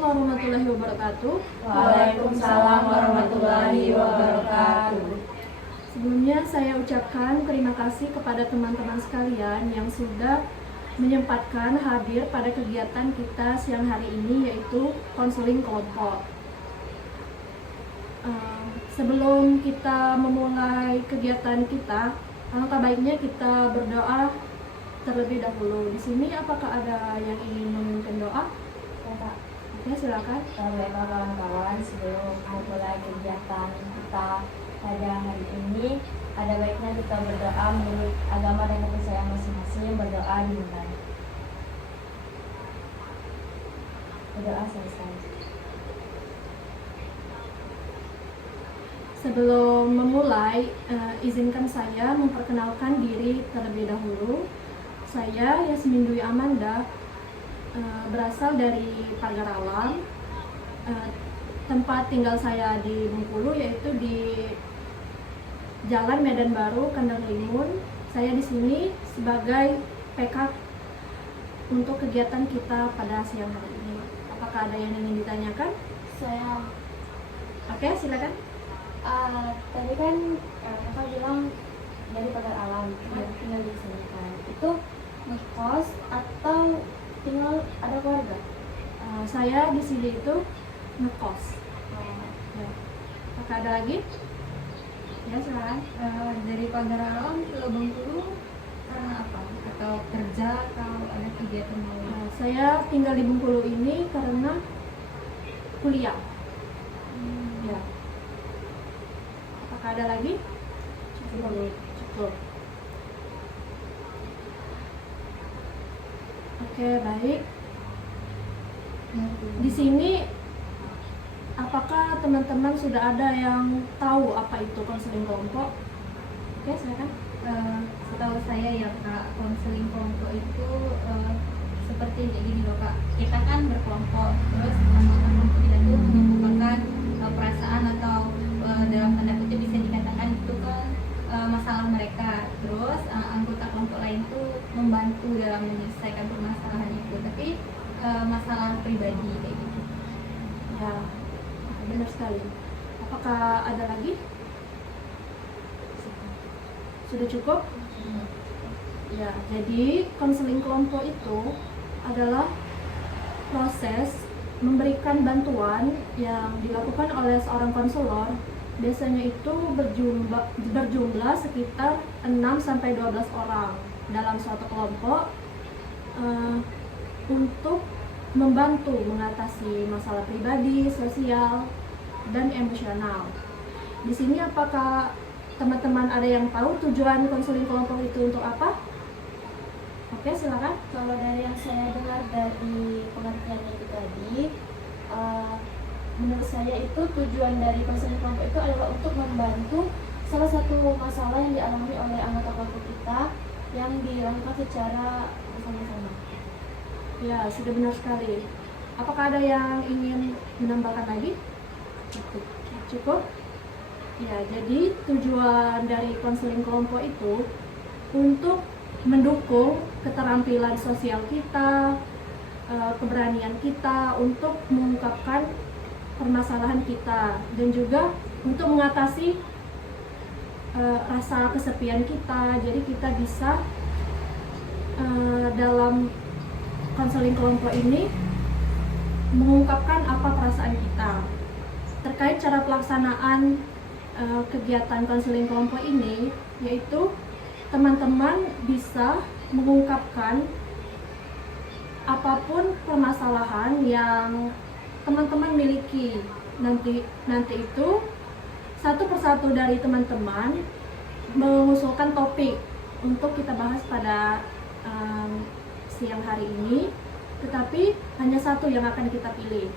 warahmatullahi wabarakatuh. Waalaikumsalam warahmatullahi wabarakatuh. Sebelumnya saya ucapkan terima kasih kepada teman-teman sekalian yang sudah menyempatkan hadir pada kegiatan kita siang hari ini, yaitu konseling kelompok. Sebelum kita memulai kegiatan kita, alangkah baiknya kita berdoa terlebih dahulu. Di sini apakah ada yang ingin memimpin doa? Oke, silakan. Bapak kawan-kawan, sebelum memulai kegiatan kita pada hari ini, ada baiknya kita berdoa menurut agama dan kepercayaan masing-masing. Berdoa dimulai. Berdoa selesai. Sebelum memulai, izinkan saya memperkenalkan diri terlebih dahulu. Saya Yasmin Dwi Amanda, berasal dari Pagar Alam. Tempat tinggal saya di Bengkulu yaitu di Jalan Medan Baru, Kandang Limun. Saya di sini sebagai PK untuk kegiatan kita pada siang hari ini. Apakah ada yang ingin ditanyakan? Saya Oke, silakan. tadi kan kakak bilang dari Pagar Alam, tinggal di sini kan. Itu ngekos atau tinggal ada keluarga? Saya di sini itu ngekos. Ya. Apakah ada lagi? Ya, silakan. Dari Pagar Alam ke Bengkulu karena apa? Atau kerja atau ada kegiatan lain? Saya tinggal di Bengkulu ini karena kuliah. Ya. Apakah ada lagi? Cukup. Oke, baik. Di sini apakah teman-teman sudah ada yang tahu apa itu konseling kelompok? Oke, silakan. Setahu saya ya Kak, konseling kelompok itu seperti kayak gini loh Kak. Kita kan berkelompok, terus anggota kelompok kita tuh mengemukakan perasaan atau dalam tanda kutip bisa dikatakan itu kan masalah mereka. Terus anggota kelompok lain tuh membantu dalam menyelesaikan permasalahan itu, tapi masalah pribadi kayak gitu. Ya, benar sekali. Apakah ada lagi? Sudah cukup? Ya, jadi konseling kelompok itu adalah proses memberikan bantuan yang dilakukan oleh seorang konselor. Biasanya itu berjumlah sekitar 6-12 orang dalam suatu kelompok untuk membantu mengatasi masalah pribadi, sosial, dan emosional. Di sini apakah teman-teman ada yang tahu tujuan konseling kelompok itu untuk apa? Oke, silakan. Kalau dari yang saya dengar dari pengertiannya itu tadi, menurut saya itu tujuan dari konseling kelompok itu adalah untuk membantu salah satu masalah yang dialami oleh anggota kelompok kita yang dilakukan secara bersama-sama. Ya, sudah benar sekali. Apakah ada yang ingin menambahkan lagi? Cukup? Ya, jadi tujuan dari konseling kelompok itu untuk mendukung keterampilan sosial kita, keberanian kita untuk mengungkapkan permasalahan kita, dan juga untuk mengatasi rasa kesepian kita. Jadi kita bisa dalam konseling kelompok ini mengungkapkan apa perasaan kita. Terkait cara pelaksanaan kegiatan konseling kelompok ini, yaitu teman-teman bisa mengungkapkan apapun permasalahan yang teman-teman miliki. Nanti itu satu persatu dari teman-teman mengusulkan topik untuk kita bahas pada siang hari ini, tetapi hanya satu yang akan kita pilih.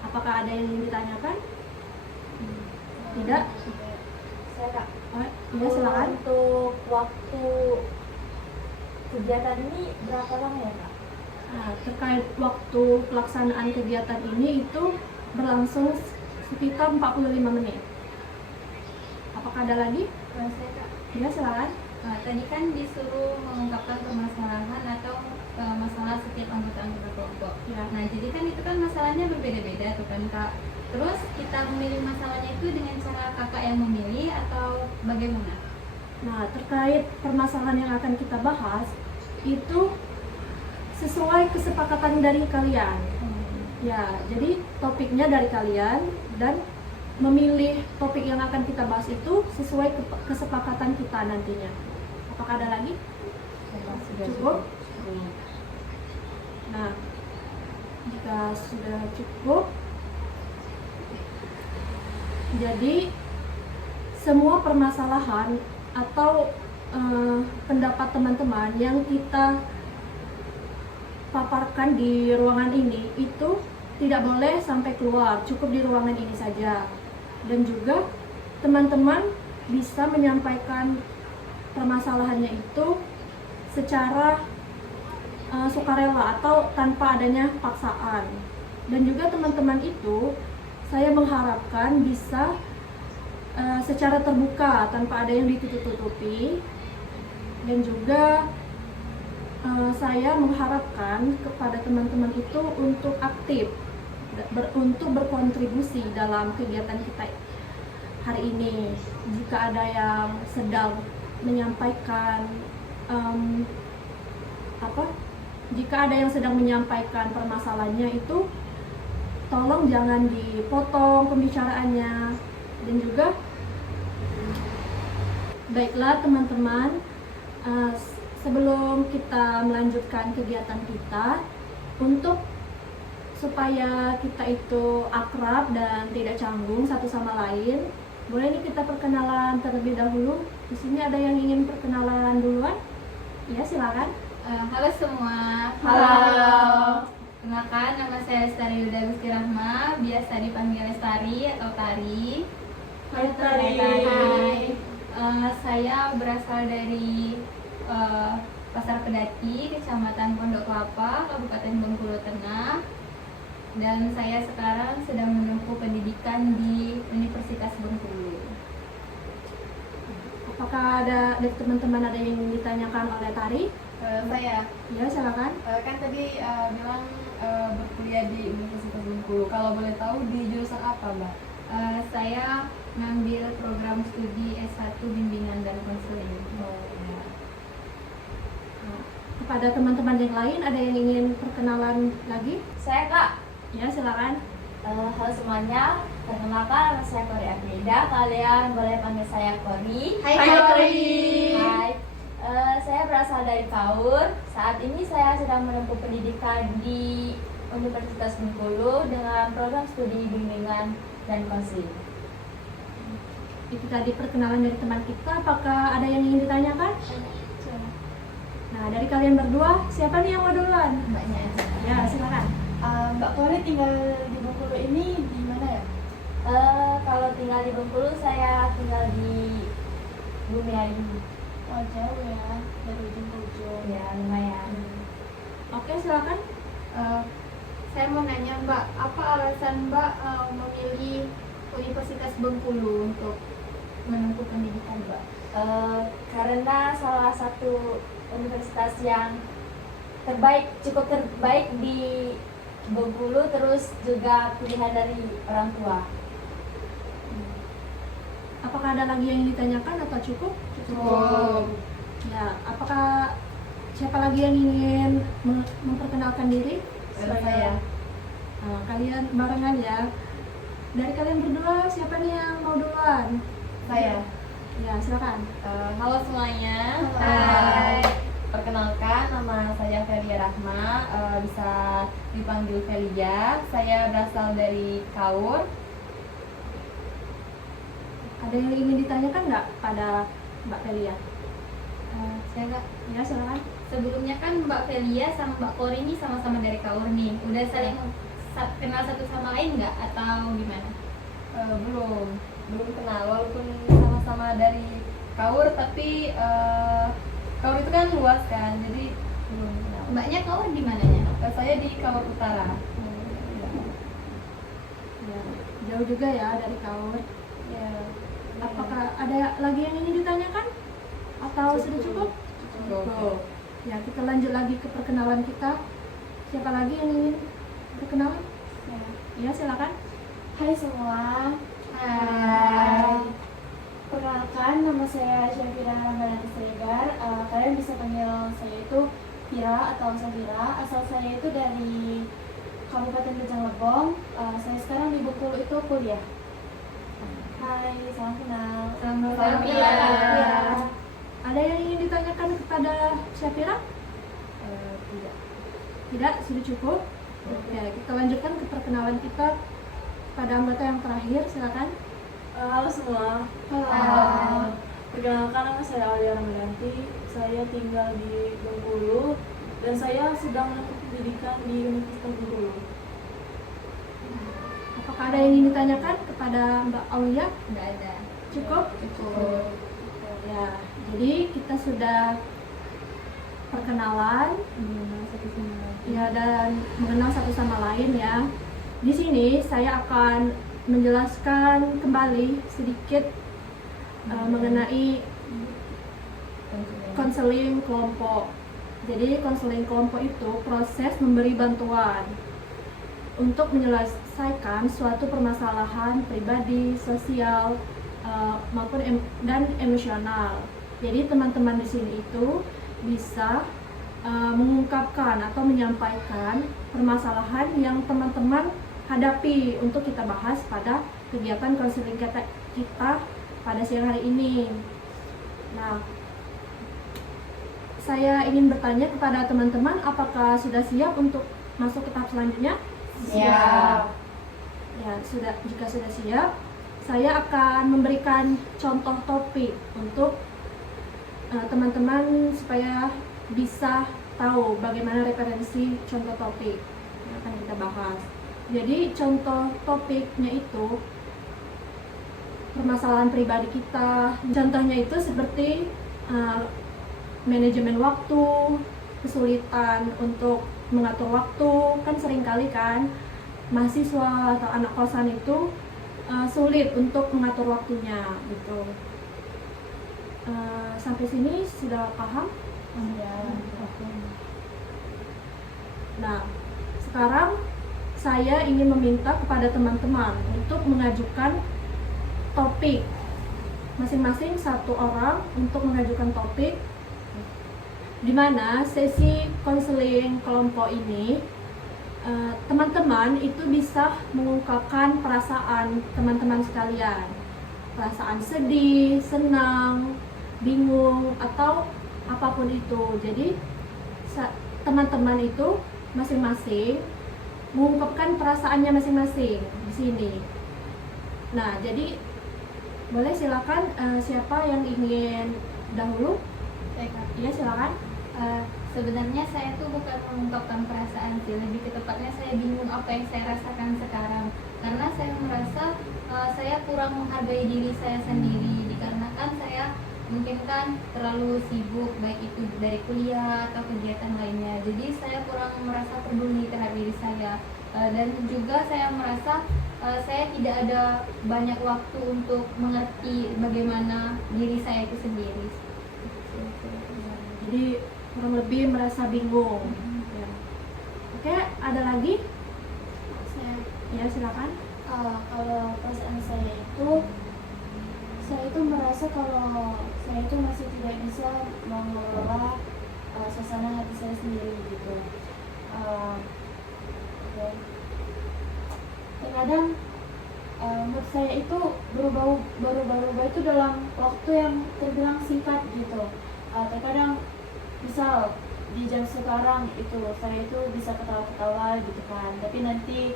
Apakah ada yang ingin ditanyakan? Tidak? Saya Kak. Iya, silakan. Untuk waktu kegiatan ini berapa lama ya Kak? Nah, terkait waktu pelaksanaan kegiatan ini itu berlangsung sekitar 45 menit. Apakah ada lagi? Saya Kak, Ya, silakan. tadi kan disuruh mengungkapkan permasalahan atau masalah setiap anggota kelompok. Ya. Nah, jadi kan itu kan masalah masalahnya berbeda-beda tuh kan Kak. Terus kita memilih masalahnya itu dengan cara kakak yang memilih atau bagaimana? Nah, terkait permasalahan yang akan kita bahas itu sesuai kesepakatan dari kalian. Ya, jadi topiknya dari kalian dan memilih topik yang akan kita bahas itu sesuai kesepakatan kita nantinya. Apakah ada lagi? Cukup? Nah, jika sudah cukup, jadi semua permasalahan atau pendapat teman-teman yang kita paparkan di ruangan ini itu tidak boleh sampai keluar, cukup di ruangan ini saja. Dan juga teman-teman bisa menyampaikan permasalahannya itu secara sukarela atau tanpa adanya paksaan. Dan juga teman-teman itu saya mengharapkan bisa secara terbuka tanpa ada yang ditutup-tutupi. Dan juga saya mengharapkan kepada teman-teman itu untuk aktif, untuk berkontribusi dalam kegiatan kita hari ini. Jika ada yang sedang menyampaikan jika ada yang sedang menyampaikan permasalahannya itu, tolong jangan dipotong pembicaraannya. Dan juga baiklah teman-teman, sebelum kita melanjutkan kegiatan kita, untuk supaya kita itu akrab dan tidak canggung satu sama lain, boleh nih kita perkenalan terlebih dahulu. Di sini ada yang ingin perkenalan duluan? Ya, silakan. Halo semua. Halo. Kenalkan, nama saya Lestari Yuda Gusti Rahma, biasa dipanggil Lestari atau Tari. Hai Tari. Hai. Saya berasal dari Pasar Pedati, Kecamatan Pondok Kelapa, Kabupaten Bengkulu Tengah. Dan saya sekarang sedang menempuh pendidikan di Universitas Bengkulu. Apakah ada dari teman-teman ada yang ingin ditanyakan oleh Tari? Saya Ya, silakan. kan tadi bilang berkuliah di Universitas Bengkulu. Kalau boleh tahu di jurusan apa, Mbak? Saya ngambil program studi S1 Bimbingan dan Konseling. Kepada teman-teman yang lain ada yang ingin perkenalan lagi? Saya Kak. Ya, silakan. Halo semuanya, perkenalkan nama saya Kori Afrida. Kalian boleh panggil saya Kori. Hai Kori. Hai. Saya berasal dari Kaur. Saat ini saya sedang menempuh pendidikan di Universitas Bengkulu dengan program studi bimbingan dan konseling. Itu tadi perkenalan dari teman kita. Apakah ada yang ingin ditanyakan? Nah, dari kalian berdua, siapa nih yang mau duluan? Mbaknya aja. Ya, silakan. Mbak Kori tinggal di Bengkulu ini di mana ya? Kalau tinggal di Bengkulu, saya tinggal di Bumiayu. Oh, jauh ya, dari ujung ke ujung. Ya, lumayan. Oke, silakan. Saya mau nanya Mbak, apa alasan Mbak memilih Universitas Bengkulu untuk menempuh pendidikan Mbak? Karena salah satu universitas yang cukup terbaik di Bengkulu, terus juga pilihan dari orang tua. Apakah ada lagi yang ditanyakan atau cukup? Cukup. Ya, apakah siapa lagi yang ingin memperkenalkan diri? Saya. Nah, kalian barengan ya. Dari kalian berdua, siapa nih yang mau duluan? Saya. Ya, silakan. Halo semuanya. Hai. Perkenalkan, nama saya Felia Rahma, bisa dipanggil Felia. Saya berasal dari Kaur. Ada yang ingin ditanyakan nggak pada Mbak Felia? Saya Kak, Ya, silakan. sebelumnya kan Mbak Felia sama Mbak Kori ini sama-sama dari Kaur nih. Udah saling kenal satu sama lain nggak atau gimana? Belum kenal, walaupun sama-sama dari Kaur, tapi Kaur itu kan luas kan, jadi belum kenal. Mbaknya Kaur di mananya? Saya di Kaur Utara. Ya, jauh juga ya dari Kaur. Ya. Apakah ada lagi yang ingin ditanyakan? Atau sudah cukup? Cukup. Ya, kita lanjut lagi ke perkenalan kita. Siapa lagi yang ingin perkenalan? Ya, silakan. Hai semua. Hai. Perkenalkan, nama saya Syafira Ramadhani Siregar. Kalian bisa panggil saya itu Vira atau Safira. Asal saya itu dari Kabupaten Rejang Lebong. Saya sekarang di Bengkulu itu kuliah. Hai, salam kenal. Salam kenal. Ada yang ingin ditanyakan kepada Syafira? Tidak. Tidak, sudah cukup. Ya, kita lanjutkan ke perkenalan kita pada anggota yang terakhir, silakan. Halo semua. Halo. Perkenalkan, nama saya Aulia Ramadanti. Saya tinggal di Bengkulu dan saya sedang menempuh pendidikan di Universitas Bengkulu. Apakah ada yang ingin ditanyakan kepada Mbak Aulia? Nggak ada. Cukup? Cukup. Ya, jadi kita sudah perkenalan ya dan mengenal satu sama lain ya. Di sini saya akan menjelaskan kembali sedikit mengenai konseling kelompok. Jadi konseling kelompok itu proses memberi bantuan untuk menyelesaikan suatu permasalahan pribadi, sosial maupun dan emosional. Jadi teman-teman di sini itu bisa mengungkapkan atau menyampaikan permasalahan yang teman-teman hadapi untuk kita bahas pada kegiatan konseling kita pada siang hari ini. Nah, saya ingin bertanya kepada teman-teman, apakah sudah siap untuk masuk ke tahap selanjutnya? Siap. Ya, jika sudah siap, saya akan memberikan contoh topik untuk teman-teman supaya bisa tahu bagaimana referensi contoh topik yang akan kita bahas. Jadi contoh topiknya itu permasalahan pribadi kita. Contohnya itu seperti manajemen waktu, kesulitan untuk mengatur waktu. Kan seringkali kan mahasiswa atau anak kosan itu sulit untuk mengatur waktunya gitu. Sampai sini sudah paham? Nah, sekarang saya ingin meminta kepada teman-teman untuk mengajukan topik masing-masing satu orang untuk mengajukan topik, di mana sesi konseling kelompok ini teman-teman itu bisa mengungkapkan perasaan teman-teman sekalian, perasaan sedih, senang, bingung atau apapun itu. Jadi teman-teman itu masing-masing mengungkapkan perasaannya masing-masing di sini. Nah, jadi boleh silakan siapa yang ingin dahulu? Iya, silakan. Sebenarnya saya tuh bukan mengungkapkan perasaan sih, lebih ke tepatnya saya bingung apa yang saya rasakan sekarang. Karena saya merasa saya kurang menghargai diri saya sendiri, dikarenakan saya mungkin kan terlalu sibuk baik itu dari kuliah atau kegiatan lainnya. Jadi saya kurang merasa peduli terhadap diri saya, dan juga saya merasa saya tidak ada banyak waktu untuk mengerti bagaimana diri saya itu sendiri. Jadi kurang lebih merasa bingung. Ya. Oke, ada lagi? Ya, silakan. Kalau perasaan saya itu merasa kalau saya itu masih tidak bisa mengelola suasana hati saya sendiri gitu. Terkadang mood saya itu berubah-ubah itu dalam waktu yang terbilang singkat gitu. Terkadang misal di jam sekarang itu saya itu bisa ketawa-ketawa gitu kan, tapi nanti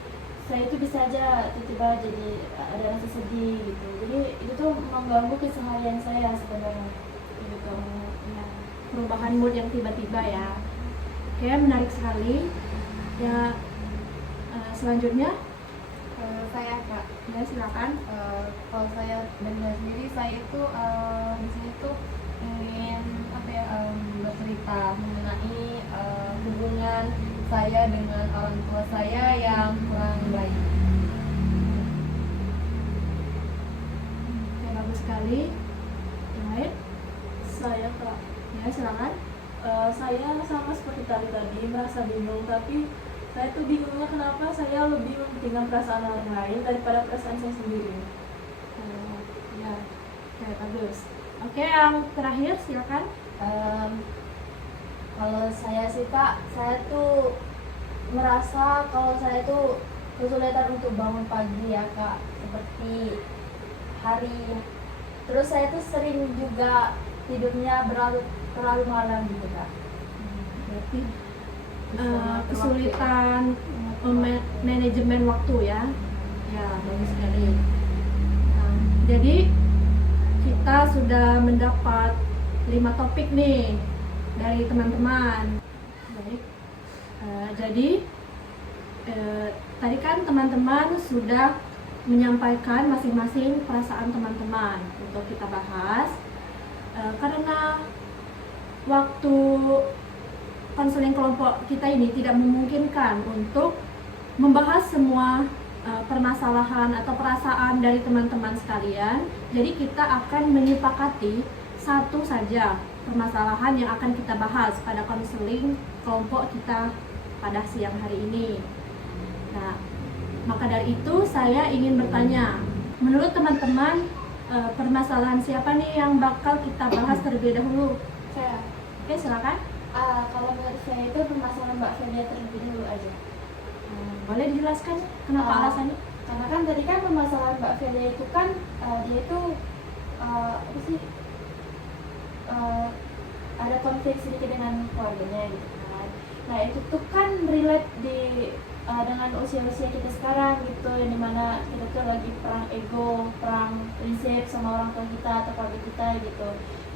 saya itu bisa aja tiba-tiba jadi ada rasa sedih gitu. Jadi itu tuh mengganggu keseharian saya sebenarnya gitu. Ya, perubahan mood yang tiba-tiba ya. Oke, menarik sekali. Ya, selanjutnya Saya Kak. ya silakan. Kalau saya dengar sendiri, saya itu di sini tuh ingin bercerita mengenai hubungan saya dengan orang tua saya yang kurang baik. Oke, bagus sekali. Yang lain? Saya Ya, silakan. saya sama seperti tadi merasa bingung, tapi Saya tuh bingungnya kenapa saya lebih mementingkan perasaan orang lain daripada perasaan saya sendiri. Ya, oke, bagus. Oke, yang terakhir silakan. Kalau saya sih Kak, saya tuh merasa kalau saya tuh kesulitan untuk bangun pagi ya Kak, seperti hari. Terus saya tuh sering juga tidurnya terlalu malam gitu Kak. Berarti kesulitan manajemen waktu ya. Ya, bagus sekali. Nah, jadi kita sudah mendapat 5 topik nih dari teman-teman. Baik. Jadi tadi kan teman-teman sudah menyampaikan masing-masing perasaan teman-teman untuk kita bahas. Karena waktu konseling kelompok kita ini tidak memungkinkan untuk membahas semua permasalahan atau perasaan dari teman-teman sekalian, jadi kita akan menyepakati satu saja permasalahan yang akan kita bahas pada konseling kelompok kita pada siang hari ini. Nah, maka dari itu saya ingin bertanya, menurut teman-teman permasalahan siapa nih yang bakal kita bahas terlebih dahulu? Saya. Oke, silakan. Kalau menurut saya itu permasalahan Mbak Felia terlebih dulu aja. Boleh dijelaskan kenapa alasannya? Karena kan tadi kan permasalahan Mbak Felia itu kan dia itu apa sih ada konflik sedikit dengan keluarganya gitu kan. Nah itu tuh kan relate dengan usia-usia kita sekarang gitu, yang dimana kita tuh lagi perang ego, perang prinsip sama orang tua kita atau keluarga kita gitu.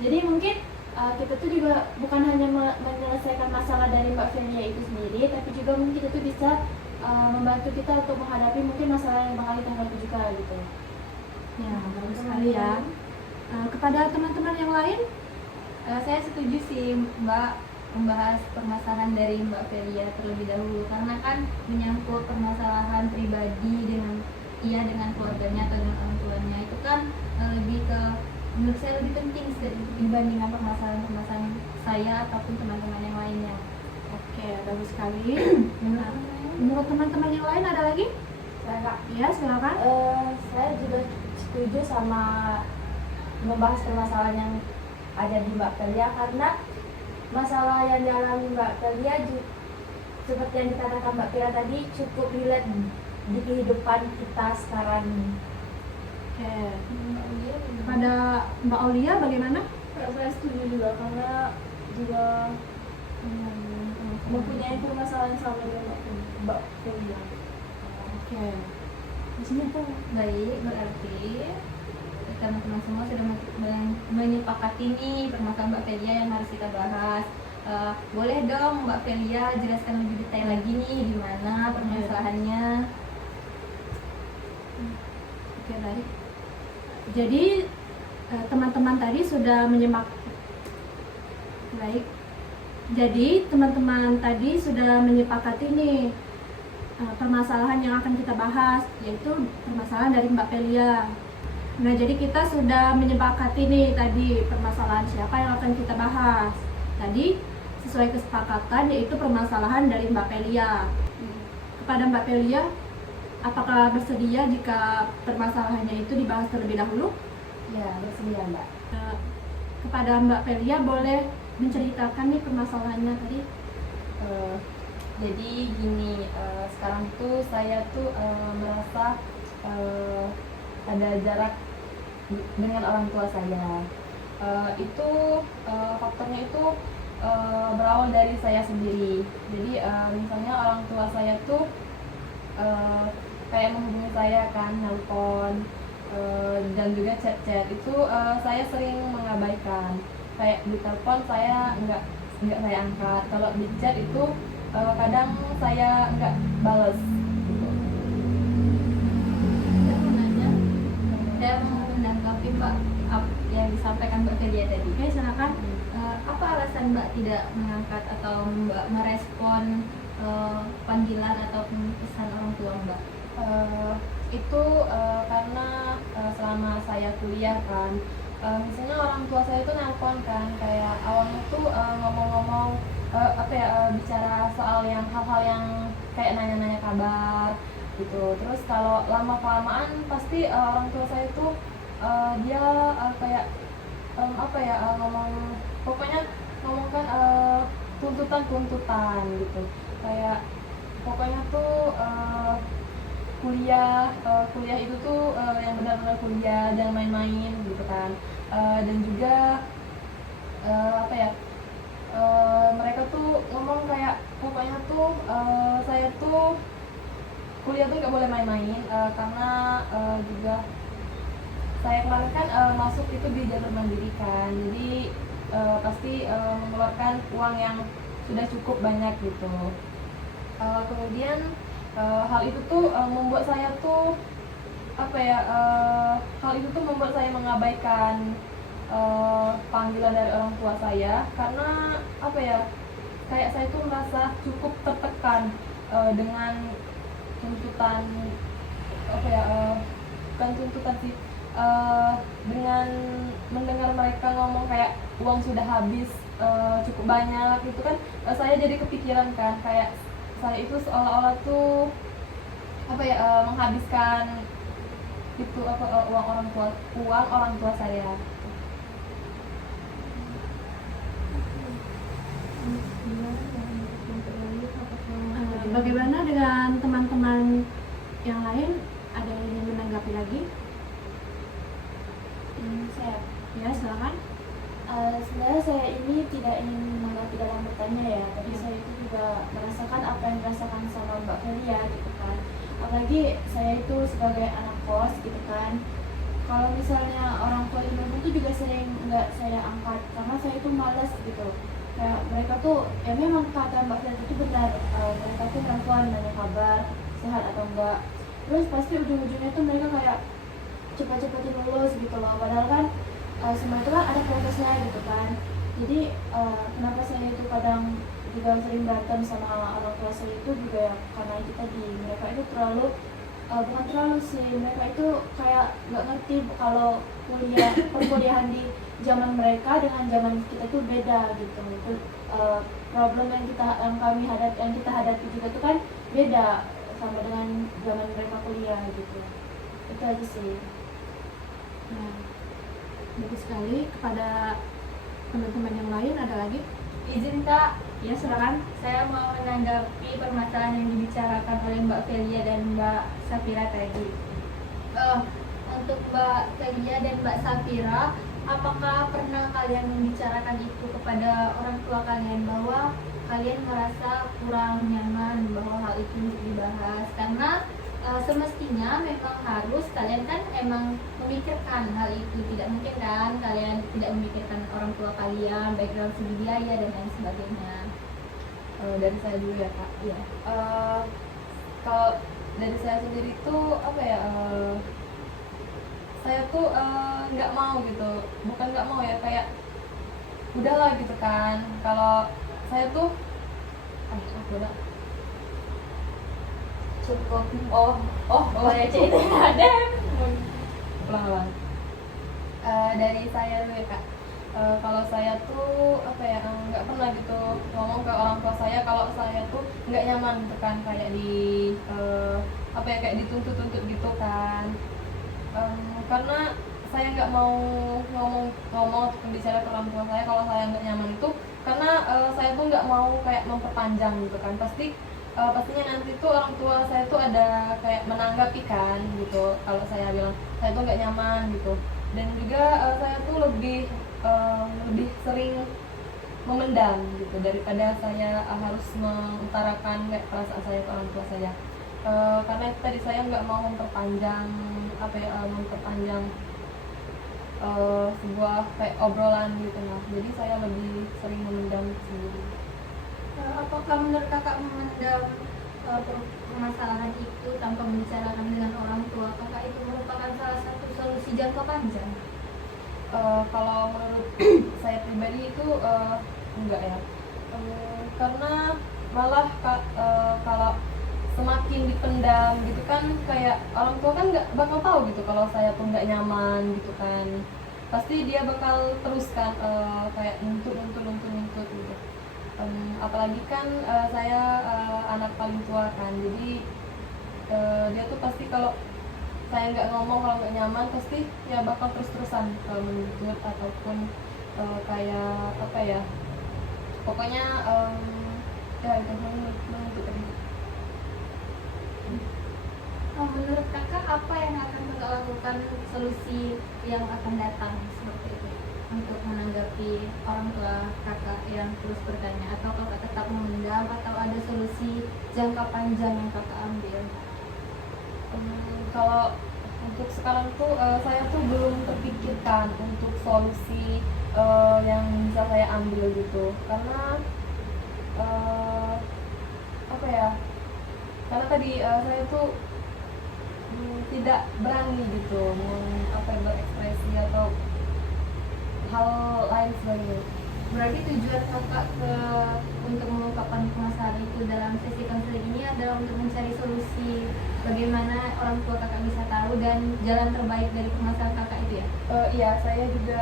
Jadi mungkin kita tuh juga bukan hanya menyelesaikan masalah dari Mbak Felia itu sendiri, tapi juga mungkin kita tuh bisa membantu kita untuk menghadapi mungkin masalah yang bakal kita hadapi juga gitu. Ya, bagus sekali ya. Kepada teman-teman yang lain, Saya setuju sih Mbak membahas permasalahan dari Mbak Felia terlebih dahulu, karena kan menyangkut permasalahan pribadi dengan keluarganya atau dengan orang tuanya, itu kan lebih ke, menurut saya lebih penting dibandingkan permasalahan saya ataupun teman-teman yang lainnya. oke, bagus sekali. Menurut teman-teman yang lain ada lagi? Saya Kak, Ya, silakan. saya juga setuju sama membahas permasalahan yang ada di Mbak Felia, karena masalah yang dialami Mbak Felia seperti yang dikatakan Mbak Felia tadi cukup relate di kehidupan kita sekarang ini. Oke. Pada Mbak Aulia bagaimana? Saya setuju juga karena juga mempunyai permasalahan yang sama dengan Mbak Felia. Oke. Di sini apa? Baik, berarti teman-teman semua sudah menyepakati nih permasalahan Mbak Felia yang harus kita bahas. Boleh dong Mbak Felia jelaskan lebih detail lagi nih gimana permasalahannya. Oke, baik. Jadi teman-teman tadi sudah menyimak. Baik. Jadi teman-teman tadi sudah menyepakati nih permasalahan yang akan kita bahas, yaitu permasalahan dari Mbak Felia. Nah, jadi kita sudah menyepakati nih tadi permasalahan siapa yang akan kita bahas. Tadi sesuai kesepakatan yaitu permasalahan dari Mbak Felia. Kepada Mbak Felia, apakah bersedia jika permasalahannya itu dibahas terlebih dahulu? Ya, bersedia Mbak. Kepada Mbak Felia boleh menceritakan nih permasalahannya tadi. Jadi gini, sekarang tuh saya tuh merasa ada jarak dengan orang tua saya. Faktornya itu berawal dari saya sendiri. Jadi misalnya orang tua saya tuh kayak menghubungi saya kan, nelpon dan juga chat-chat itu saya sering mengabaikan. Kayak di telepon saya nggak saya angkat, kalau di chat itu kadang saya nggak bales gitu. Saya mau menanggapi Mbak yang disampaikan Mbak Felia tadi. Oke, silakan. Apa alasan Mbak tidak mengangkat atau Mbak merespon panggilan ataupun pesan orang tua Mbak? Itu karena selama saya kuliah kan, misalnya orang tua saya itu nelpon kan, kayak awalnya tuh ngomong-ngomong bicara soal hal-hal yang kayak nanya-nanya kabar gitu. Terus kalau lama kelamaan pasti orang tua saya tuh dia kayak ngomong, pokoknya ngomongkan tuntutan gitu, kayak pokoknya tuh kuliah itu tuh yang benar-benar kuliah, jangan main-main gitu kan. Dan juga mereka tuh ngomong kayak pokoknya tuh saya tuh kuliah tuh nggak boleh main-main, karena juga saya kemarin kan masuk itu di jalur mandiri kan, jadi pasti mengeluarkan uang yang sudah cukup banyak gitu. Kemudian hal itu tuh membuat saya tuh hal itu tuh membuat saya mengabaikan panggilan dari orang tua saya, karena kayak saya tuh merasa cukup tertekan dengan tuntutan bukan tuntutan sih, dengan mendengar mereka ngomong kayak uang sudah habis cukup banyak gitu kan. Saya jadi kepikiran kan, kayak saya itu seolah-olah tuh menghabiskan itu uang orang tua saya. Bagaimana dengan teman-teman yang lain? Ada yang ingin menanggapi lagi? Saya Ya, silakan. sebenarnya saya ini tidak ingin menanggapi dalam bertanya ya, tapi saya itu juga merasakan apa yang dirasakan sama Mbak Felia gitu kan. Apalagi saya itu sebagai anak kos gitu kan. Kalau misalnya orang tua ibu itu juga sering nggak saya angkat karena saya itu malas gitu. Kayak mereka tuh ya memang kata Mbak Felia itu benar, mereka tuh perempuan nanya kabar sehat atau enggak. Terus pasti ujung-ujungnya tuh mereka kayak cepat-cepatin lulus gitu loh. Padahal kan semua itu kan ada prosesnya gitu kan. Jadi kenapa saya itu kadang juga sering berantem sama orang tua saya itu juga ya karena itu tadi, mereka itu terlalu bukan terlalu sih, mereka itu kayak nggak ngerti kalau perkuliahan di zaman mereka dengan zaman kita itu beda gitu. Itu problem yang kita hadapi juga itu kan beda sama dengan zaman mereka kuliah gitu. Itu aja sih. Nah, bagus sekali. Kepada teman-teman yang lain ada lagi? Izin Kak, Ya, silakan. saya mau menanggapi permasalahan yang dibicarakan oleh Mbak Felia dan Mbak Safira tadi. Untuk Mbak Felia dan Mbak Safira, apakah pernah kalian membicarakan itu kepada orang tua kalian bahwa kalian merasa kurang nyaman bahwa hal itu dibahas? Karena semestinya memang harus kalian kan emang memikirkan hal itu, tidak mungkin kan kalian tidak memikirkan orang tua kalian, background segi biaya dan lain sebagainya. Dari saya dulu ya Kak. Iya. Kalau dari saya sendiri tuh saya tuh nggak mau gitu, bukan nggak mau ya, kayak udahlah gitu kan. Kalau saya tuh udah Cukup. Boleh cerita ada. ulang-ulang. Dari saya dulu ya Kak. Kalau saya tuh nggak pernah gitu ngomong ke orang tua saya kalau saya tuh nggak nyaman gitu kan, kayak kayak dituntut-tuntut gitu kan. Karena saya nggak mau ngomong berbicara ke orang tua saya kalau saya nggak nyaman itu, karena saya tuh nggak mau kayak memperpanjang gitu kan. Pastinya nanti tuh orang tua saya tuh ada kayak menanggapi kan gitu kalau saya bilang saya tuh nggak nyaman gitu. Dan juga saya tuh lebih sering memendam gitu daripada saya harus mengutarakan kayak perasaan saya ke orang tua saya. Karena itu tadi saya nggak mau memperpanjang sebuah kayak obrolan gitu lah. Jadi saya lebih sering memendam sendiri. Apakah menurut kakak memendam permasalahan itu tanpa membicarakan dengan orang tua kakak itu merupakan salah satu solusi jangka panjang? Kalau menurut saya pribadi itu enggak ya. Karena malah kalau semakin dipendam gitu kan, kayak orang tua kan nggak bakal tahu gitu kalau saya tuh nggak nyaman gitu kan. Pasti dia bakal teruskan kayak nuntut gitu. apalagi kan saya anak paling tua kan, jadi dia tuh pasti kalau saya nggak ngomong, kalau nggak nyaman pasti ya bakal terus-terusan menuntut ataupun kayak apa ya, pokoknya ya itu menuntut tadi. Menurut kakak apa yang akan kakak lakukan, solusi yang akan datang seperti itu untuk menanggapi orang tua kakak yang terus bertanya, atau kakak tetap memendam, atau ada solusi jangka panjang yang kakak ambil? Kalau untuk sekarang tuh saya tuh belum terpikirkan untuk solusi yang bisa saya ambil gitu, karena apa ya, karena tadi saya tuh tidak berani gitu berekspresi atau hal lain sebagainya. Berarti tujuan kakak untuk mengungkapkan permasalahan itu dalam sesi konseling ini adalah untuk mencari solusi bagaimana orang tua kakak bisa tahu dan jalan terbaik dari permasalahan kakak itu ya? Iya, saya juga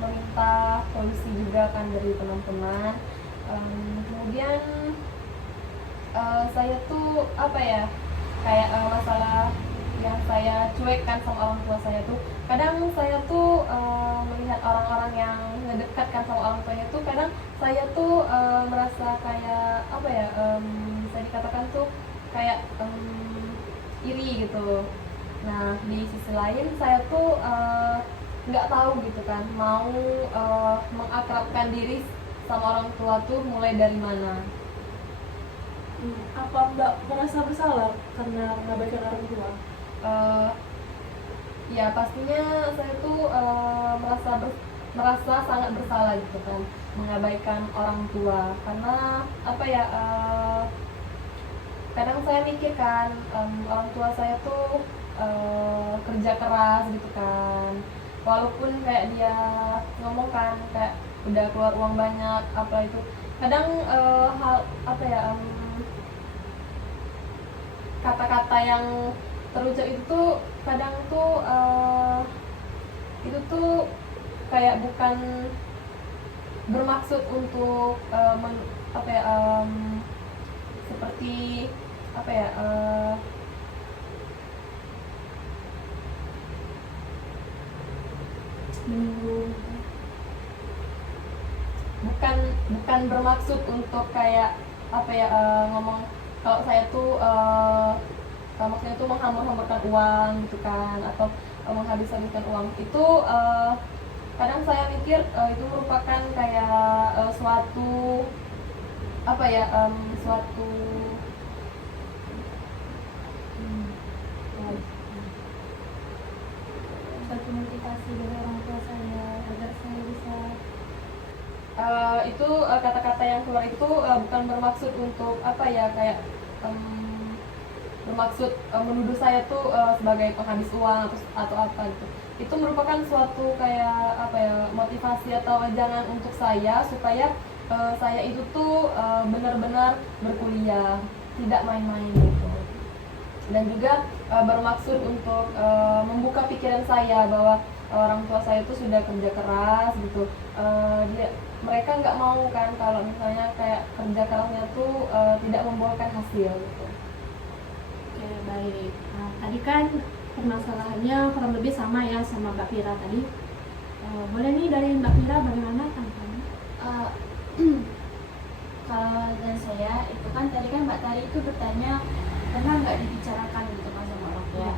meminta solusi juga kan dari teman-teman. Kemudian saya tuh apa ya, kayak masalah yang saya cuekkan sama orang tua saya tuh, kadang saya tuh melihat orang-orang yang ngedekatkan sama orang tuanya tuh, kadang saya tuh merasa kayak apa ya, bisa dikatakan tuh kayak iri gitu. Nah di sisi lain saya tuh nggak tahu gitu kan, mau mengakrabkan diri sama orang tua tuh mulai dari mana. Apa Mbak merasa bersalah karena mengabaikan orang tua? Ya pastinya saya tuh merasa sangat bersalah gitu kan, mengabaikan orang tua, karena apa ya, kadang saya mikir kan, orang tua saya tuh kerja keras gitu kan, walaupun kayak dia ngomong kan kayak udah keluar uang banyak apa itu, kadang hal apa ya, kata-kata yang terucap itu tuh kadang tuh itu tuh kayak bukan bermaksud untuk seperti apa ya, bukan bermaksud untuk kayak apa ya, ngomong kalau saya tuh maksudnya tuh menghambur-hamburkan uang gitu kan, atau menghabis-habiskan uang itu. Kadang saya mikir itu merupakan kayak suatu apa ya, suatu Suatu motivasi dari orang tua saya agar saya bisa itu kata-kata yang keluar itu bukan bermaksud untuk apa ya, kayak bermaksud menuduh saya tuh sebagai penghabis uang atau apa gitu. Itu merupakan suatu kayak apa ya, motivasi atau wejangan untuk saya supaya saya itu tuh benar-benar berkuliah, tidak main-main gitu. Dan juga bermaksud untuk membuka pikiran saya bahwa orang tua saya itu sudah kerja keras gitu. Mereka nggak mau kan kalau misalnya kayak kerja kerasnya tuh tidak membuahkan hasil gitu. Oke, baik. Nah, tadi kan permasalahannya kurang lebih sama ya sama Mbak Fira tadi. Boleh nih dari Mbak Fira bagaimana tanggapannya? Kalau dan saya itu kan tadi kan Mbak Tari itu bertanya pernah nggak dibicarakan gitu kan sama orang tua. Ya.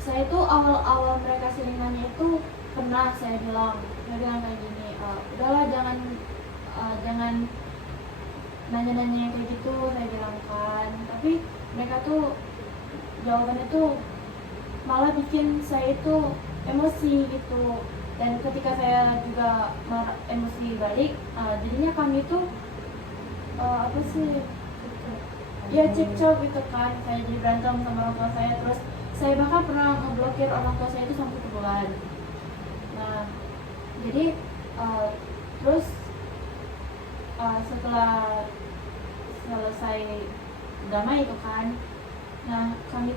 Saya itu awal-awal mereka selingannya itu pernah saya bilang kayak gini, udahlah jangan nanya-nanya yang kayak gitu, saya bilang kan. Tapi mereka tuh jawabannya tuh malah bikin saya itu emosi gitu. Dan ketika saya juga emosi balik, jadinya kami tuh apa sih, ya cekcok gitu kan, saya jadi berantem sama orang tua saya. Terus saya bahkan pernah ngeblokir orang tua saya itu sampai sebulan. Nah jadi terus setelah selesai damai itu kan, nah kami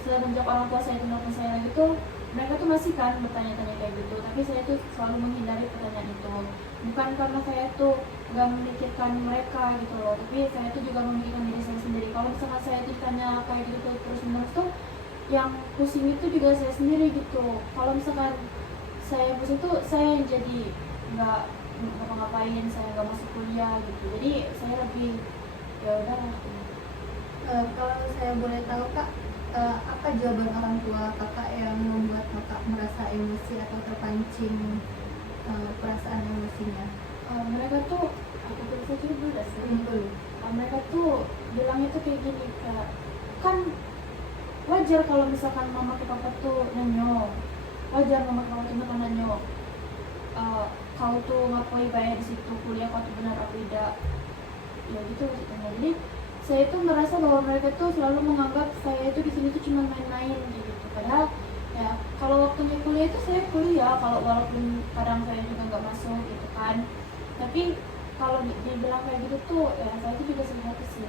semenjak orang tua saya itu nelfon saya lagi tuh mereka tuh masih kan bertanya-tanya kayak gitu, tapi saya tuh selalu menghindari pertanyaan itu, bukan karena saya tuh nggak memikirkan mereka gitu loh, tapi saya tuh juga memikirkan diri saya sendiri. Kalau misalkan saya ditanya kayak gitu terus menerus tuh yang pusing itu juga saya sendiri gitu. Kalau misalkan saya pusing tuh saya yang jadi nggak ngapa-ngapain, saya nggak masuk kuliah gitu, jadi saya lebih ya udah lah. Kalau saya boleh tahu kak, apa jawaban orang tua kakak yang membuat kakak merasa emosi atau terpancing perasaan emosinya? Mereka tuh aku bisa juga dulu dah sih. Mereka tuh bilang itu kayak gini, Kak, kan wajar kalau misalkan mama ke papa tuh nanya, wajar mama ke papa tuh nanya, kau tuh ngapain bayar di situ, kuliah kau tuh benar apa tidak, ya gitu maksudnya. Jadi saya tuh merasa bahwa mereka tuh selalu menganggap saya itu di sini tuh cuma main-main gitu, padahal ya kalau waktunya kuliah itu saya kuliah, kalau walaupun kadang saya juga nggak masuk gitu kan, tapi kalau dia bilang kayak gitu tuh ya saya tuh juga sedih hati sih.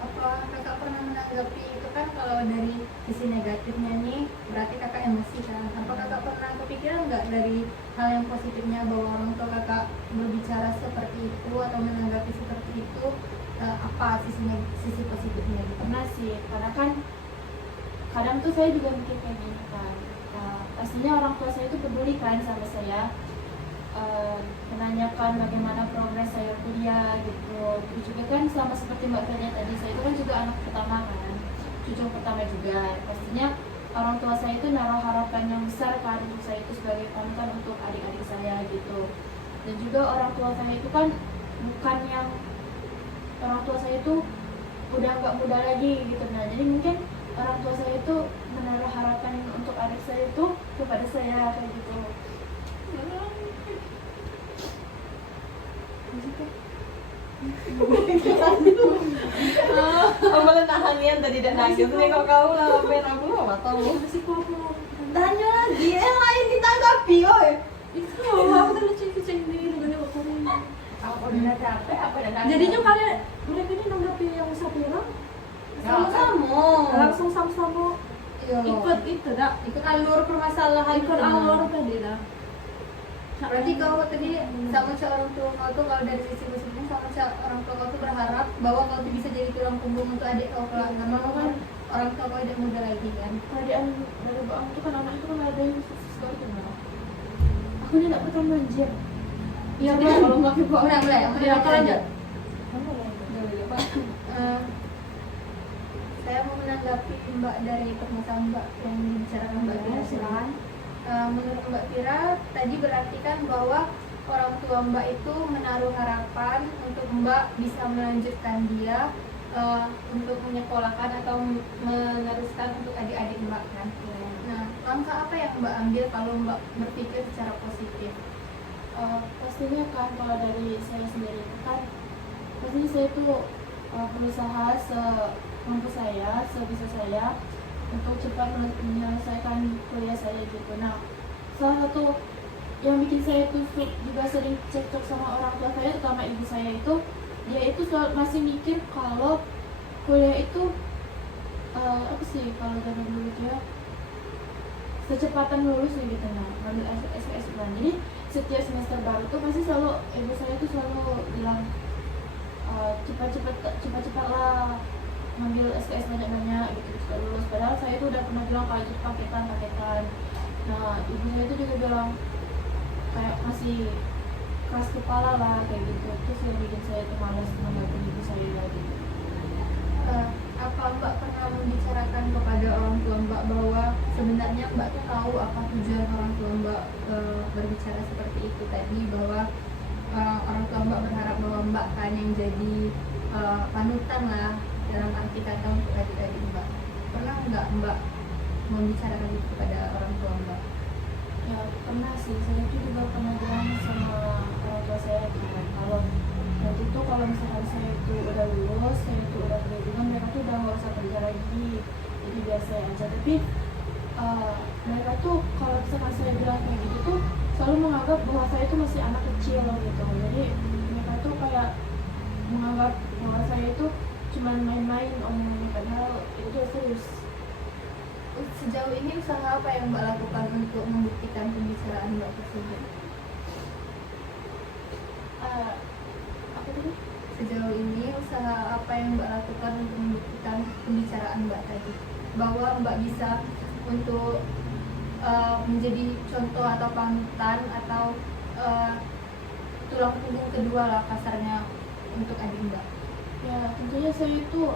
Apa kakak pernah menanggapi itu? Kan kalau dari sisi negatifnya nih berarti kakak emosi kan, apa kakak pernah kepikiran nggak dari hal yang positifnya bahwa orang tua kakak berbicara seperti itu atau menanggapi seperti itu, apa sisi positifnya gitu? Pernah sih, karena kan kadang tuh saya juga mikir kayak gini kan, pastinya orang tua saya itu peduli kan sama saya, menanyakan bagaimana progres saya kuliah gitu. Terus juga kan sama seperti Mbak Fenya tadi, saya itu kan juga anak pertama kan, cucu pertama juga, pastinya orang tua saya itu naruh harapan yang besar kan untuk saya itu sebagai panutan untuk adik-adik saya gitu. Dan juga orang tua saya itu kan bukan yang, orang tua saya itu udah nggak muda lagi gitu, nah jadi mungkin orang tua saya itu menaruh harapan untuk adik saya itu kepada saya kayak gitu. Boleh nahan nian tadi dan nangis nih kok kamu ngapain aku nggak tahu. Masih kok aku Tanya lagi, lain ditanggapi, oi. itu aku udah ceng-ceng di dengan waktu ini. Aku udah capek, aku udah nangis. Jadinya kalian mereka ini nanggapi yang satu orang Sama-sama. langsung sama-sama ikut itu dah, Ikut alur permasalahan. ikut alur tadi dah. Berarti kau tadi sama orang tua kau tuh kalau dari sisi positifnya sama orang tua kau tuh berharap bahwa kau tuh bisa jadi tulang punggung untuk adik kau kelak, karena kau kan orang tua kau udah muda lagi kan. Keadaan dari Bang itu kan anak itu kan ada yang sukses sekali kan. Aku ini nggak pernah manjir. Iya Mbak, kalau nggak ke bawah. Mulai. Ya, kalau lanjut. lanjut. Saya mau menanggapi Mbak dari permasalahan Mbak yang dibicarakan Mbak Fira. Silakan. Menurut Mbak Fira tadi berarti kan bahwa orang tua Mbak itu menaruh harapan untuk Mbak bisa melanjutkan dia untuk menyekolahkan atau meneruskan untuk adik-adik Mbak kan. Nah, langkah apa yang Mbak ambil kalau Mbak berpikir secara positif? Pastinya kan kalau dari saya sendiri kan pastinya saya tuh berusaha semampu saya, sebisa saya untuk cepat menyelesaikan kuliah saya gitu. Nah, salah satu yang bikin saya tuh juga sering cekcok sama orang tua saya, terutama ibu saya itu, dia itu masih mikir kalau kuliah itu apa sih kalau zaman dulu tuh ya, secepatan lulus gitu, nah ngambil SKS kan. Jadi setiap semester baru tuh pasti selalu ibu saya tuh selalu bilang cepat lah ngambil SKS banyak-banyak gitu supaya lulus. Padahal saya tuh udah pernah bilang kalau itu paketan. Nah ibu saya itu juga bilang kayak masih keras kepala lah kayak gitu. Terus yang bikin saya tuh malas menghadapi ibu saya gitu. Apa Mbak pernah membicarakan kepada orang tua Mbak bahwa sebenarnya Mbak tuh tahu apa tujuan orang tua Mbak berbicara seperti itu tadi, bahwa orang tua Mbak berharap bahwa Mbak kan yang jadi panutan lah dalam arti kata untuk adik-adik Mbak. Pernah nggak Mbak membicarakan itu kepada orang tua Mbak? Ya pernah sih, saya itu juga pernah bilang sama orang tua saya kan, kalau waktu itu kalau misalkan saya itu udah lulus, saya itu udah kuliah juga, mereka tuh udah nggak usah kerja lagi, jadi biar saya aja. Tapi mereka tuh kalau misalkan saya bilang kayak gitu tuh selalu menganggap bahwa saya itu masih anak kecil gitu. Jadi mereka tuh kayak menganggap bahwa saya itu cuma main-main omongannya, padahal itu serius. Sejak sejauh ini usaha apa yang Mbak lakukan untuk membuktikan pembicaraan Mbak tersebut? Apa tadi? Sejauh ini usaha apa yang Mbak lakukan untuk membuktikan pembicaraan Mbak tadi, bahwa Mbak bisa untuk menjadi contoh atau panutan atau tulang punggung kedua lah kasarnya untuk adik Mbak? Ya tentunya saya itu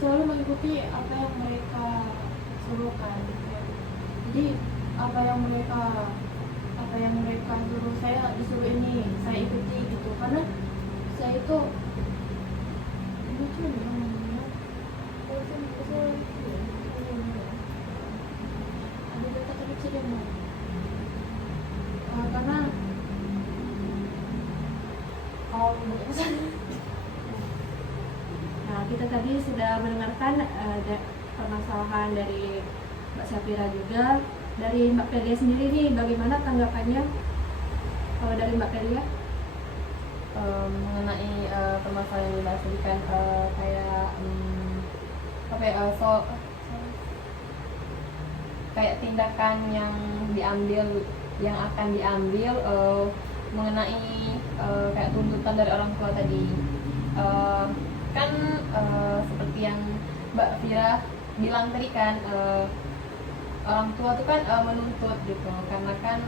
selalu mengikuti apa yang mereka suruhkan ya. Jadi apa yang mereka suruh saya disuruh ini saya ikuti gitu, karena saya itu lucu nih ngomongnya. Ada kata kecil yang mau karena Nah, kita tadi sudah mendengarkan permasalahan dari Mbak Syafira juga. Dari Mbak Pelia sendiri nih, bagaimana tanggapannya? Kalau dari Mbak Pelia? Mengenai permasalahan yang dibahas tadi kan kayak tindakan yang akan diambil mengenai kayak tuntutan dari orang tua tadi. Kan seperti yang Mbak Fira bilang tadi kan, orang tua tuh kan menuntut gitu, karena kan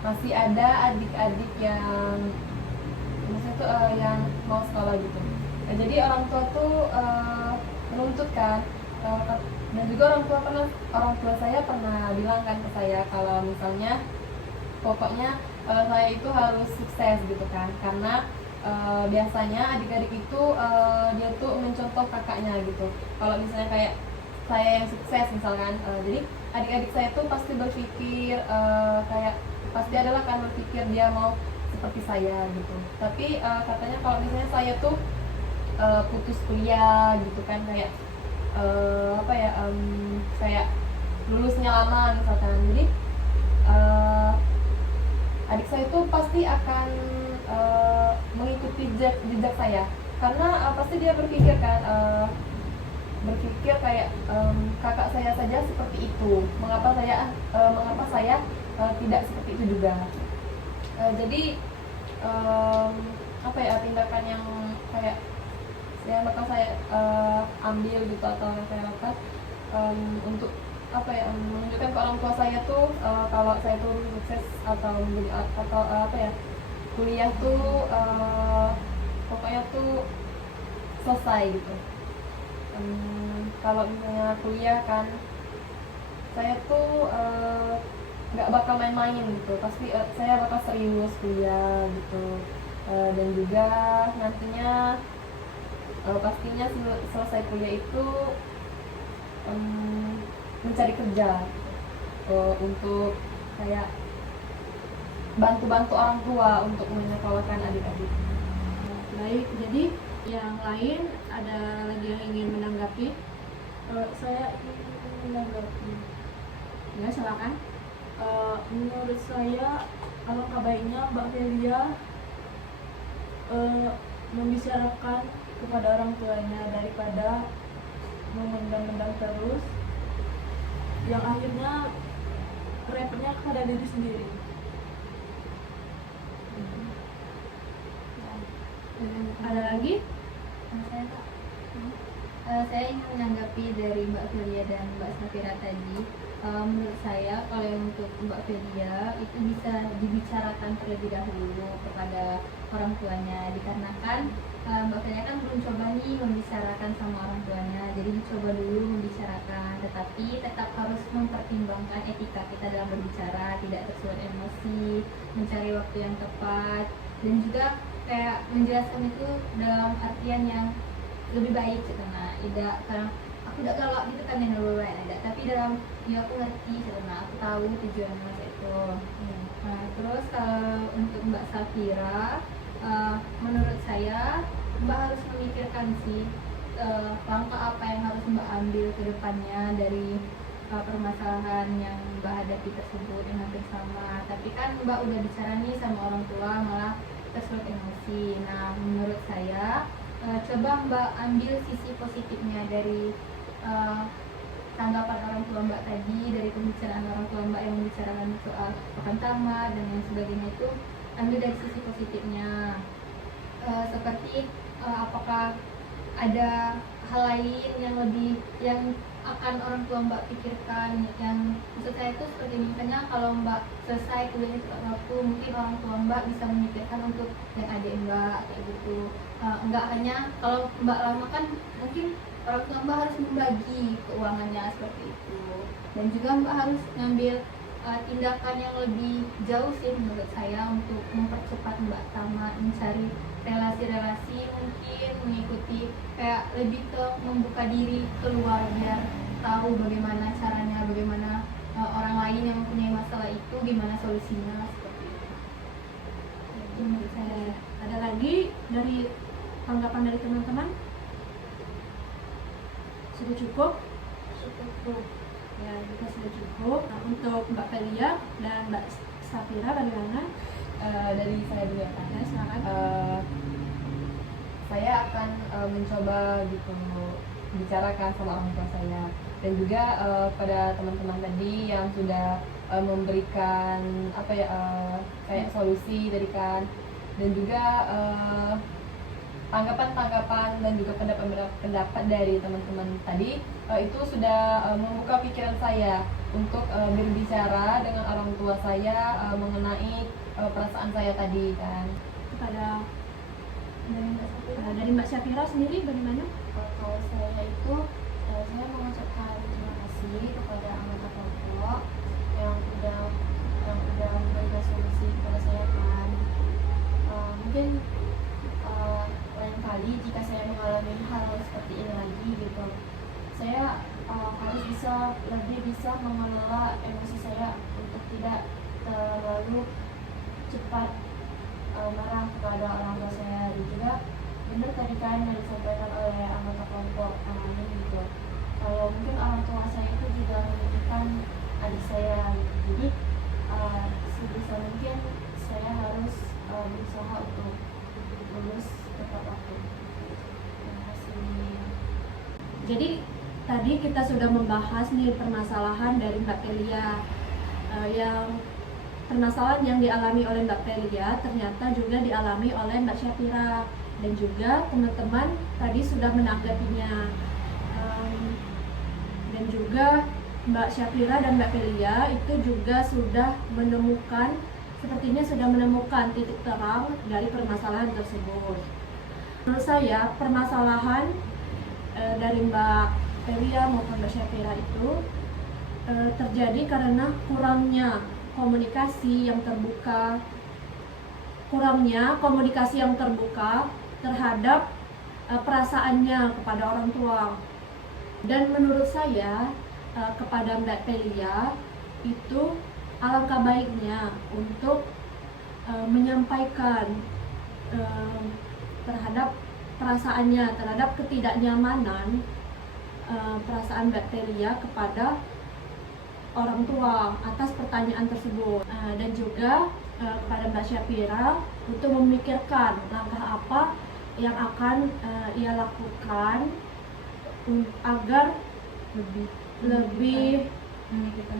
masih ada adik-adik yang maksudnya tuh yang mau sekolah gitu. Jadi orang tua tuh menuntut kan, dan juga orang tua saya pernah bilang kan ke saya kalau misalnya pokoknya saya itu harus sukses gitu kan, karena biasanya adik-adik itu dia tuh mencontoh kakaknya gitu. Kalau misalnya kayak saya yang sukses misalkan, jadi adik-adik saya tuh pasti berpikir kayak pasti adalah kan berpikir dia mau seperti saya gitu. Tapi katanya kalau misalnya saya tuh putus kuliah gitu kan, kayak kayak lulusnya lama misalkan, jadi adik saya tuh pasti akan mengikuti jejak saya, karena pasti dia berpikir kan, kayak kakak saya saja seperti itu, mengapa saya tidak seperti itu juga. Jadi tindakan yang kayak yang bakal saya ambil gitu atau yang saya lakukan untuk menunjukkan ke orang tua saya tuh kalau saya tuh sukses atau menjadi kuliah tuh pokoknya tuh selesai gitu. Kalau misalnya kuliah kan saya tuh nggak bakal main-main gitu, pasti saya bakal serius kuliah gitu. Dan juga nantinya pastinya selesai kuliah itu mencari kerja untuk kayak bantu orang tua untuk menyekolahkan adik-adik. Baik, jadi yang lain ada lagi yang ingin menanggapi? Saya ingin menanggapi. Ya, silakan. Menurut saya alangkah baiknya Mbak Felia membicarakan kepada orang tuanya daripada memendam-pendam terus, yang akhirnya repotnya kepada diri sendiri. Ada lagi? Saya Kak. Saya ingin menanggapi dari Mbak Felia dan Mbak Syafira tadi. Menurut saya kalau untuk Mbak Felia itu bisa dibicarakan terlebih dahulu kepada orang tuanya, dikarenakan Mbak Felia kan belum coba nih membicarakan sama orang tuanya, jadi dicoba dulu membicarakan, tetapi tetap harus mempertimbangkan etika kita dalam berbicara, tidak tersulut emosi, mencari waktu yang tepat, dan juga kayak menjelaskan itu dalam artian yang lebih baik gitu. Nah, tidak karena aku tidak galak gitu kan yang lebih baik tidak, tapi dalam ya aku ngerti gitu. Nah, aku tahu tujuan Mas itu. Nah, terus untuk Mbak Syafira, menurut saya Mbak harus memikirkan sih langkah apa yang harus Mbak ambil ke depannya dari permasalahan yang Mbak hadapi tersebut yang hampir sama. Tapi kan Mbak udah bicara nih sama orang tua malah tersulut emosi. Nah, menurut saya coba Mbak ambil sisi positifnya dari tanggapan orang tua Mbak tadi, dari pembicaraan orang tua Mbak yang membicarakan soal pekan tamat dan lain sebagainya, itu ambil dari sisi positifnya. Seperti apakah ada hal lain yang akan orang tua Mbak pikirkan, yang maksud saya itu seperti misalnya kalau Mbak selesai kuliahnya tepat waktu, mungkin orang tua Mbak bisa memikirkan untuk yang adik Mbak kayak gitu. Enggak hanya kalau Mbak lama kan mungkin orang tua Mbak harus membagi keuangannya seperti itu, dan juga Mbak harus ngambil tindakan yang lebih jauh sih menurut saya untuk mempercepat Mbak tamat, mencari relasi-relasi, mungkin mengikuti kayak lebih ke membuka diri keluar biar tahu bagaimana caranya, bagaimana orang lain yang mempunyai masalah itu gimana solusinya, seperti itu. Itu menurut saya. Ada lagi dari tanggapan dari teman-teman? Sudah cukup? Cukup. Ya, kita sudah cukup. Nah, untuk Mbak Pelia dan Mbak Safira bagaimana? Dari saya dulu ya Kak. Ya, silakan. Saya akan mencoba gitu bicarakan sama orang tua saya, dan juga pada teman-teman tadi yang sudah memberikan kayak solusi tadi kan, dan juga tanggapan-tanggapan dan juga pendapat dari teman-teman tadi itu sudah membuka pikiran saya untuk berbicara dengan orang tua saya mengenai perasaan saya tadi kan. Kepada dari Mbak Syafira sendiri bagaimana? Kalau saya itu saya mengucapkan terima kasih kepada anggota kelompok yang udah memberikan solusi kepada saya kan. Mungkin lain kali jika saya mengalami hal seperti ini lagi gitu, saya harus lebih bisa mengelola emosi saya untuk tidak terlalu cepat marah kepada orang tua saya. Dan juga benar tadi kan yang disampaikan oleh anggota kelompok ini gitu, kalau mungkin orang tua saya itu juga memikirkan adik saya gitu. Jadi sebisa mungkin saya harus berusaha untuk lulus tepat waktu. Terima kasih. Jadi tadi kita sudah membahas nih permasalahan dari Mbak Pelia, yang permasalahan yang dialami oleh Mbak Pelia ternyata juga dialami oleh Mbak Syafira, dan juga teman-teman tadi sudah menanggapinya. Dan juga Mbak Syafira dan Mbak Pelia itu juga sudah sepertinya sudah menemukan titik terang dari permasalahan tersebut. Menurut saya permasalahan dari Mbak Pelia maupun Mbak Syafira itu terjadi karena kurangnya komunikasi yang terbuka terhadap perasaannya kepada orang tua. Dan menurut saya kepada Mbak Pelia itu alangkah baiknya untuk menyampaikan terhadap perasaannya, terhadap ketidaknyamanan perasaan Mbak Pelia kepada orang tua atas pertanyaan tersebut, dan juga kepada Mbak Syafira untuk memikirkan langkah apa yang akan ia lakukan agar lebih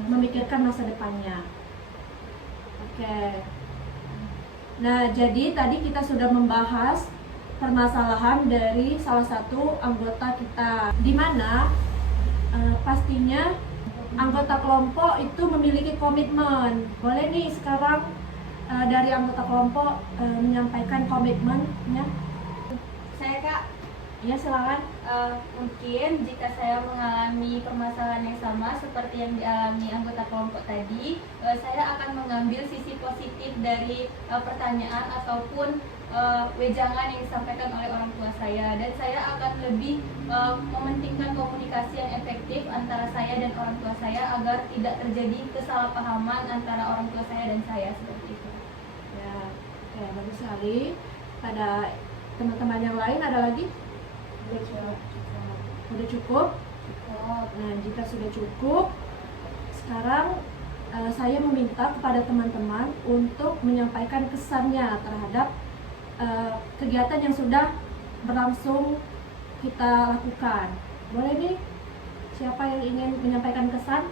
memikirkan masa depannya. Oke. Nah, jadi tadi kita sudah membahas permasalahan dari salah satu anggota kita, di mana pastinya anggota kelompok itu memiliki komitmen. Boleh nih sekarang dari anggota kelompok menyampaikan komitmennya. Saya Kak, Ya, silakan. mungkin jika saya mengalami permasalahan yang sama seperti yang dialami anggota kelompok tadi, saya akan mengambil sisi positif dari pertanyaan ataupun wejangan yang disampaikan oleh orang tua saya, dan saya akan lebih mementingkan komunikasi yang efektif antara saya dan orang tua saya agar tidak terjadi kesalahpahaman antara orang tua saya dan saya, seperti itu. Ya, oke, bagus sekali. Pada teman-teman yang lain ada lagi? Sudah cukup? Nah, jika sudah cukup, sekarang saya meminta kepada teman-teman untuk menyampaikan kesannya terhadap kegiatan yang sudah berlangsung kita lakukan. Boleh nih, siapa yang ingin menyampaikan kesan?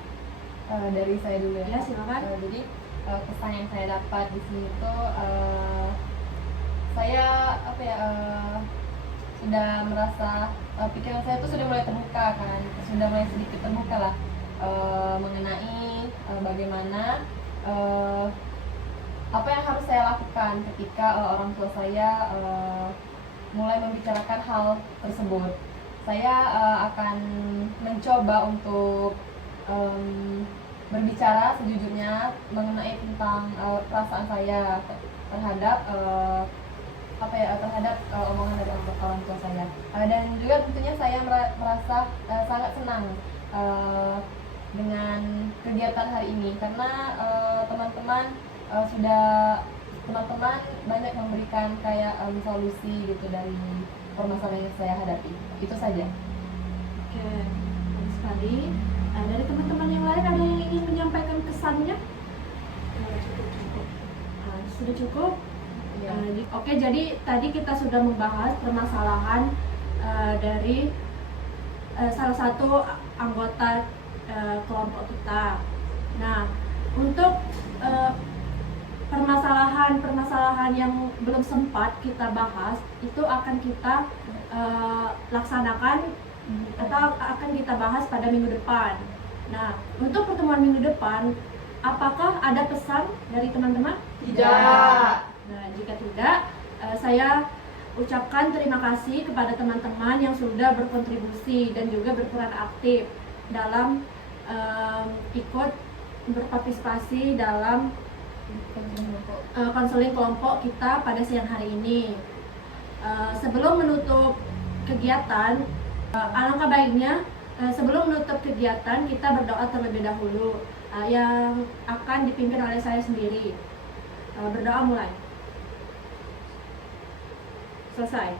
Dari saya dulu Ya, silakan. Jadi kesan yang saya dapat di sini tuh saya sudah merasa pikiran saya tuh sudah mulai terbuka kan, sudah mulai sedikit terbuka lah mengenai bagaimana apa yang harus saya lakukan ketika orang tua saya mulai membicarakan hal tersebut. Saya akan mencoba untuk berbicara sejujurnya mengenai tentang perasaan saya terhadap terhadap omongan dari orang tua saya, dan juga tentunya saya merasa sangat senang dengan kegiatan hari ini karena teman-teman banyak memberikan kayak solusi gitu dari permasalahan yang saya hadapi. Itu saja. Oke, bagus sekali. Dari teman-teman yang lain ada yang ingin menyampaikan kesannya? Sudah cukup? Ya. Oke, jadi tadi kita sudah membahas permasalahan dari salah satu anggota kelompok kita. Nah, untuk permasalahan yang belum sempat kita bahas itu akan kita laksanakan atau akan kita bahas pada minggu depan. Nah, untuk pertemuan minggu depan, apakah ada pesan dari teman-teman? Tidak. Nah, jika tidak, saya ucapkan terima kasih kepada teman-teman yang sudah berkontribusi dan juga berperan aktif dalam ikut berpartisipasi dalam konseling kelompok kita pada siang hari ini. Sebelum menutup kegiatan, alangkah baiknya sebelum menutup kegiatan kita berdoa terlebih dahulu, yang akan dipimpin oleh saya sendiri. Berdoa mulai. Selesai.